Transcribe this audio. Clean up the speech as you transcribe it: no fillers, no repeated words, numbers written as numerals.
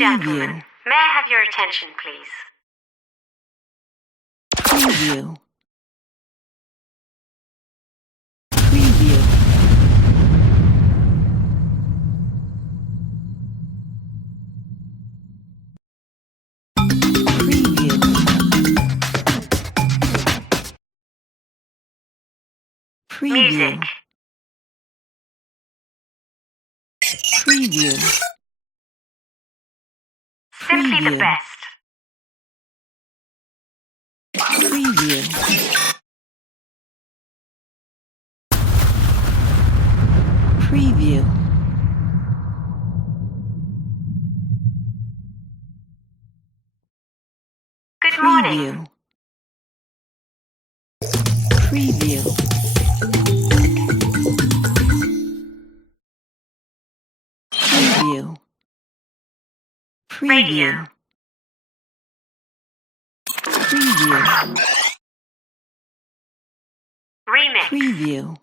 gentlemen, may I have your attention, please? Preview. Preview. Preview. Preview. Music. Preview. Simply the Preview. best. Preview. Preview. Good morning. Preview. Preview. Preview. Radio. Preview. Remix. Preview.